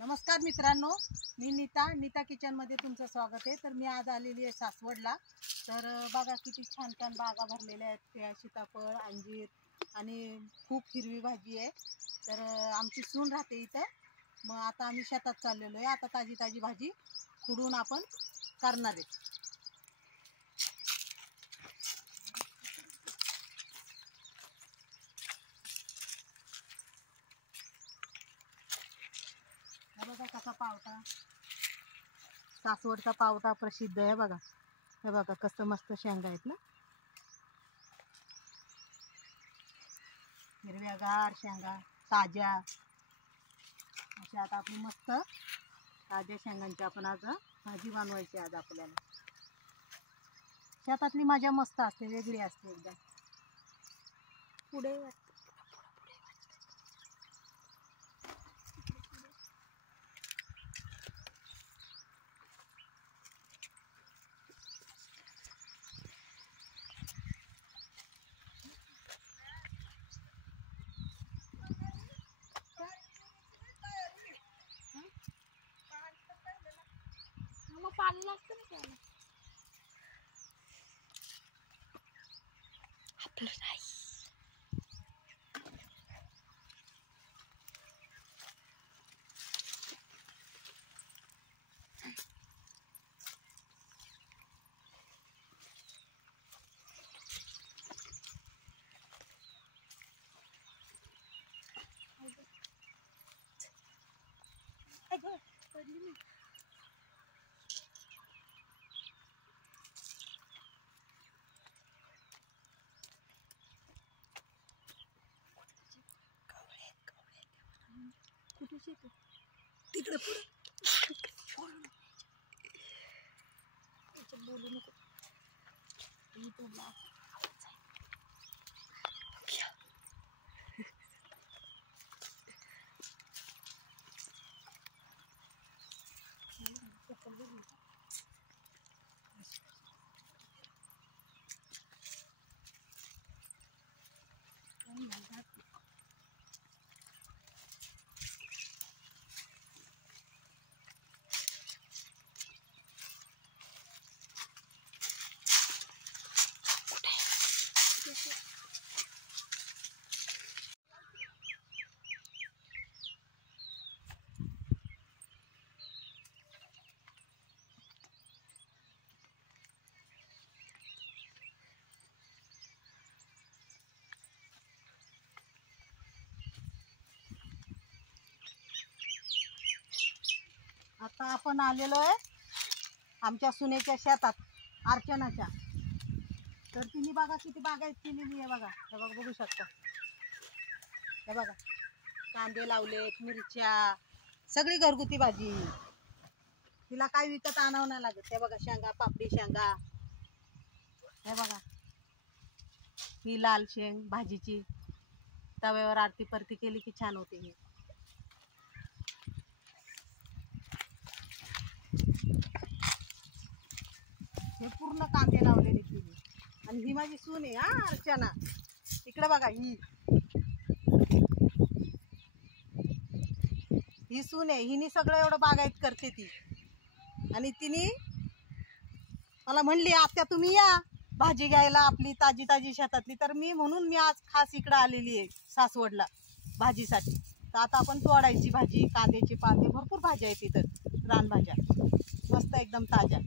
नमस्कार मित्रांनो, मी नीता किचनमध्ये तुमचं स्वागत आहे। तर मी आज आलेली आहे सासवडला। तर बघा किती छान छान बागा भरलेल्या आहेत, त्या सीताफळ, अंजीर आणि खूप हिरवी भाजी आहे। तर आमची सून राहते इथं। मग आता आम्ही शेतात चाललेलो आहे। आता ताजी ताजी भाजी खुडून आपण करणार आहे। बघा कसा पावटा, सासवडचा पावटा प्रसिद्ध आहे बघा। हे बघा कसं मस्त शेंगा आहेत ना, हिरव्यागार शेंगा ताज्या अशा। आता आपली मस्त ताज्या शेंगांची आपण आज भाजी बनवायची। आज आपल्याला शेतातली मजा मस्त असते, वेगळी असते एकदम। पुढे पाणी लागतं ना त्याला आपलं नाही। तिकडे बोलू नको। आता आपण आलेलो आहे आमच्या सुनेच्या शेतात, अर्चनाच्या। तर तिने बघा किती बागायत केलेली आहे बघा। हे बघा, बघू शकता। हे बघा कांदे लावलेत, मिरच्या, सगळी घरगुती भाजी। तिला काय विकत आणावं नाही लागत। हे बघा शेंगा, पापडी शेंगा। हे बघा ही लाल शेंग भाजीची, तव्यावर आरती परती केली की छान होते ही। हे पूर्ण कांदे लावलेले तिने। आणि ही माझी सून आहे हा, अर्चना। इकडे बघा, ही सून आहे। हिने सगळं एवढं बागायत करते ती। आणि तिने मला म्हणली, आत्या तुम्ही या भाजी घ्यायला आपली ताजी ताजी शेतातली। तर म्हणून मी आज खास इकडं आलेली आहे सासवडला भाजीसाठी। तर आता आपण तोडायची भाजी, कांद्याची पाते, भरपूर भाज्या आहेत इथं, रानभाज्या मस्त एकदम ताज्या।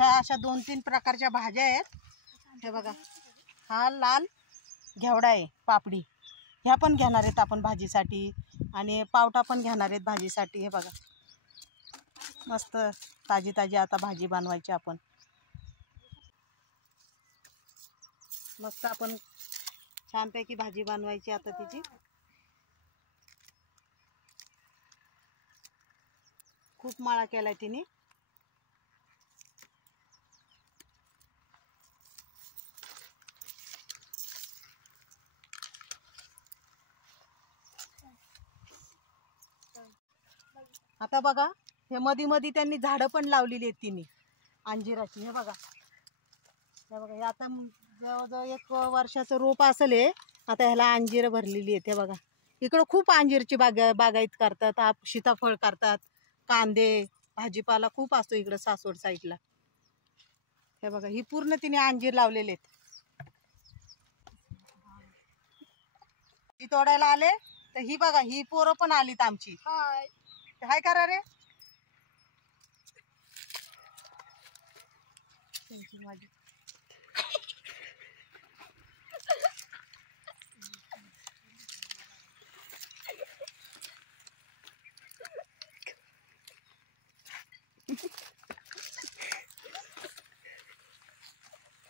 अशा 2-3 प्रकारच्या भाज्या आहेत। हे बघा, हा लाल घेवडा आहे, पापडी। ह्या पण घेणार आहेत आपण भाजीसाठी, आणि पावटा पण घेणार आहेत भाजीसाठी। हे बघा मस्त ताजी ताजी आता भाजी बनवायची आपण। मस्त आपण छानपैकी भाजी बनवायची आता तिची. खूप माळा केलाय तिने. आता बघा हे मध्ये मध्ये त्यांनी झाडं पण लावलेली आहेत तिने अंजिराची. हे बघा, हे बघा, हे आता जवळजवळ 1 वर्षाचं रोप असेल हे. आता ह्याला अंजीर भरलेली आहेत. हे बघा, इकडं खूप अंजीरची बागायत करतात. सीताफळ करतात, कांदे, भाजीपाला खूप असतो इकडं सासवड साईडला. हे बघा, ही पूर्ण तिने अंजीर लावलेले आहेत. ती तोडायला आले तर ही बघा, ही पोरं पण आलीत आमची. हाय करा रे. माझी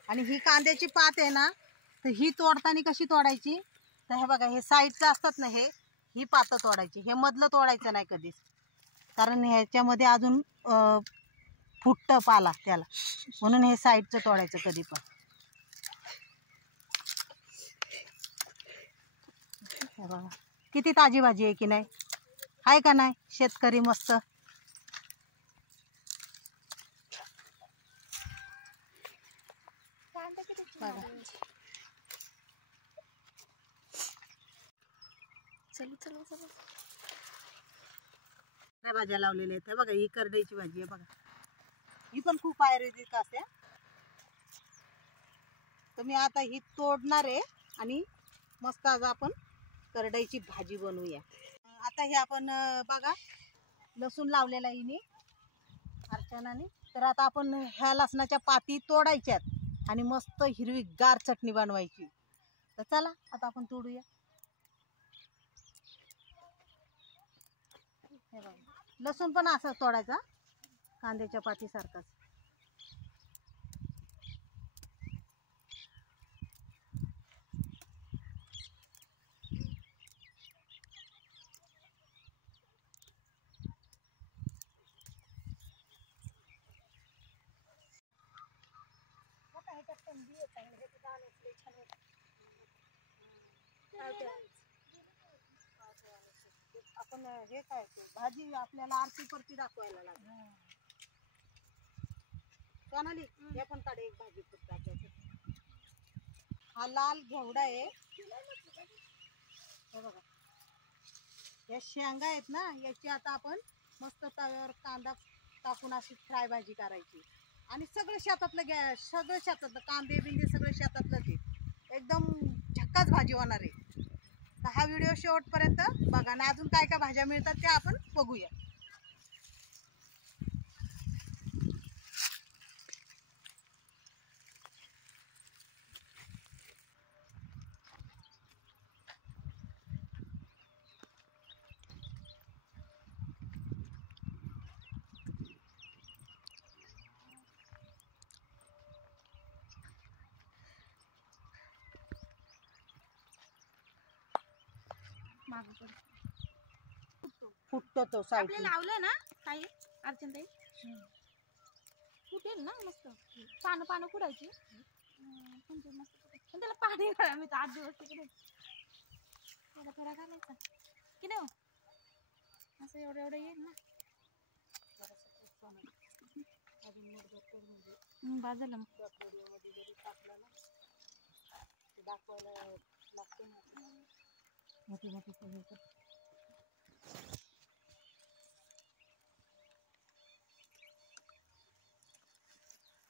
आणि ही कांद्याची पात आहे ना, तर ही तोडताना कशी तोडायची, तर हे बघा, हे साईडचं असतात ना, ही पातं तोडायची. हे मधलं तोडायचं नाही कधीच, कारण ह्याच्यामध्ये अजून फुटतं पाला त्याला, म्हणून हे साईडचं तोडायचं कधी पण. हे बघा किती ताजी भाजी आहे की नाही, आहे का नाही शेतकरी मस्त. बघा भाज्या लावलेल्या आहेत. हे बघा, ही करडईची भाजी आहे बघा, ही पण खूप आयुर्वेदिक असते. तर मी आता ही तोडणार आहे आणि मस्त आज आपण करडईची भाजी बनवूया. आता हे आपण बघा लसूण लावलेला हिने अर्चनाने. तर आता आपण ह्या लसणाच्या पाती तोडायच्यात आणि मस्त हिरवीगार चटणी बनवायची. तर चला आता आपण तोडूया. हे बघा, लसूण पण असा तोडायचा कांद्याच्या पातीसारखाच. आपण हे काय ते भाजी आपल्याला आरती परती दाखवायला लागेल. सोनाली, हे पण काढे एक भाजी टाकायचं. हा लाल घेवडा आहे. हे बघा, या शेंगा आहेत ना, याची आता आपण मस्त तव्यावर कांदा टाकून अशी फ्राय भाजी करायची. आणि सगळं शेतातलं कांदे बिंदे सगळं शेतातलं, ते एकदम झक्काच भाजी होणार आहे. तर हा व्हिडिओ शेवटपर्यंत बघा ना, अजून काय काय भाज्या मिळतात त्या आपण बघूया. फुटतो तो साईड लावलं ना काही अर्चन ताई, फुटेल ना मस्त. पानं फुटायची मस्त. पण त्याला पाणी मी तर 8 दिवस तिकडे थोडा घालायचा की नाही, असं एवढं येईल ना. बाजूला व्हिडिओमध्ये जरी टाकला ना, ते दाखवायला लागते ना. मोठी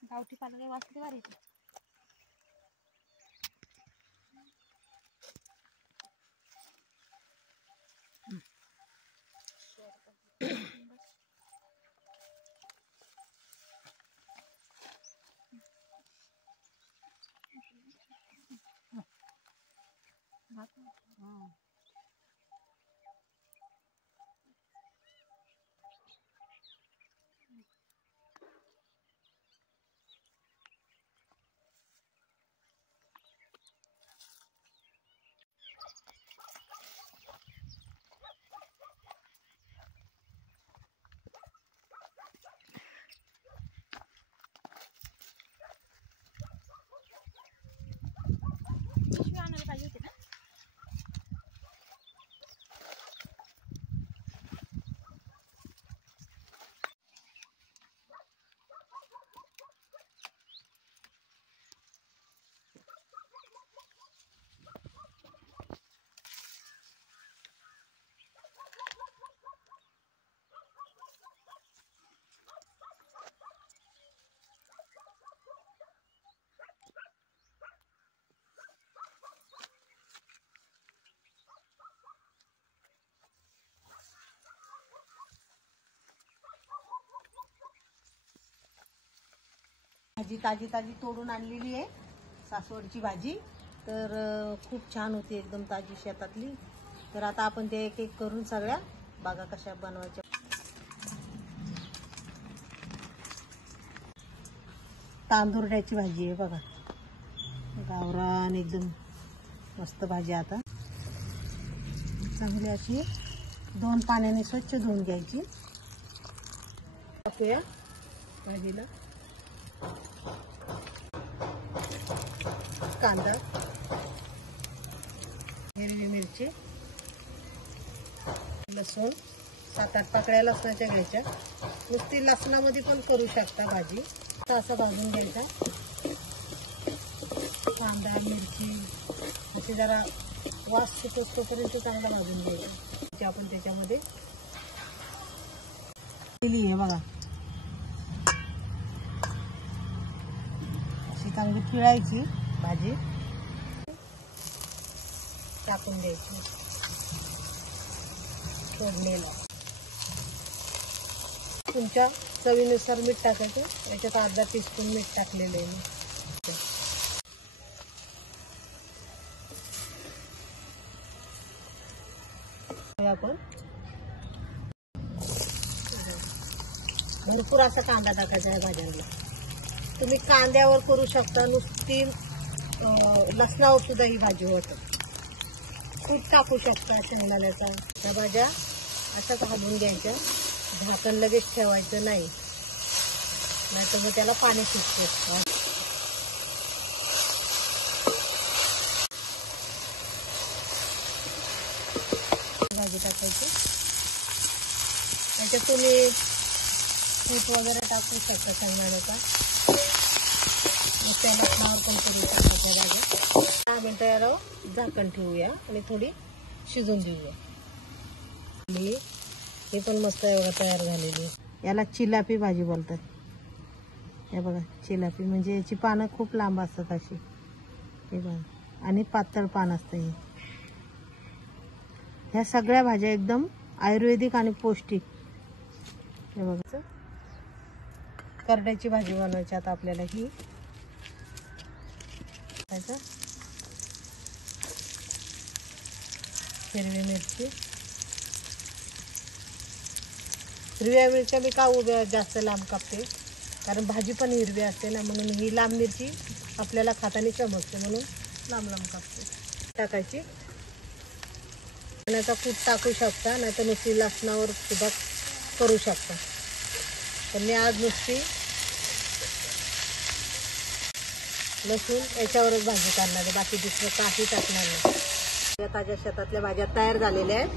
गावठी पाला वाचते वारी. भाजी ताजी ताजी तोडून आणलेली आहे, सासवडची भाजी. तर खूप छान होती, एकदम ताजी शेतातली. तर आता आपण ते एक एक करून सगळ्या बघा कशा बनवायच्या. तांदुर्ड्याची भाजी आहे बघा, गावरान एकदम मस्त भाजी. आता चांगली अशी 2 पाण्याने स्वच्छ धुवून घ्यायची. टाकूया भाजीला कांदा, हिरवी मिरची, लसूण, 7-8 पाकळ्या लसणाच्या घ्यायच्या. नुसती लसणामध्ये पण करू शकता भाजी. असं भाजून घ्यायचा कांदा मिरची, अशी जरा वास सुटोपर्यंत चांगला भाजून घ्यायचा. आपण त्याच्यामध्ये दिली आहे बघा, अशी चांगली पिळायची भाजी, टाकून द्यायची फोडणीला. तुमच्या चवीनुसार मीठ टाकायचं. याच्यात अर्धा टीस्पून मीठ टाकलेलं आहे मी. आपण भरपूर असा कांदा टाकायचा आहे भाज्यांना. तुम्ही कांद्यावर करू शकता, नुसती लसणावर सुद्धा ही भाजी होतं. खूप टाकू शकता शेंगदाण्याचा. त्या भाज्या अशाच हलवून घ्यायच्या, झाकण लगेच ठेवायचं नाही, नाहीतर मग त्याला पाणी सुटतं. भाजी टाकायची. त्याच्यात तुम्ही तूप वगैरे टाकू शकता शेंगदाण्याचा. मग त्याला फ्लावर पण करू शकता त्या भाज्या. 10 मिनिटं याला झाकण ठेवूया आणि थोडी शिजून देऊया. हे पण मस्त आहे बघा तयार झालेली. याला चिलापी भाजी बोलतात. हे बघा चिलापी म्हणजे याची पानं खूप लांब असतात अशी, हे बघा, आणि पातळ पान असतं हे. ह्या सगळ्या भाज्या एकदम आयुर्वेदिक आणि पौष्टिक. हे बघा करड्याची भाजी बनवायची आता आपल्याला. ही हिरवी मिरची, हिरव्या मिरच्या मी का उभ्या जास्त लांब कापते, कारण भाजी पण हिरवी असते ना, म्हणून ही लांब मिरची आपल्याला खाताना चमकते, म्हणून लांब लांब कापते. टाकायची. पाण्याचा कूट टाकू शकता, नाही तर नुसती लसणावर सुद्धा करू शकता. तर मी आज नुसती लसूण याच्यावरच भाजी करणार आहे, बाकी दुसरं काही टाकणार नाही. ताज्या शेतातल्या भाज्या तयार झालेल्या आहेत.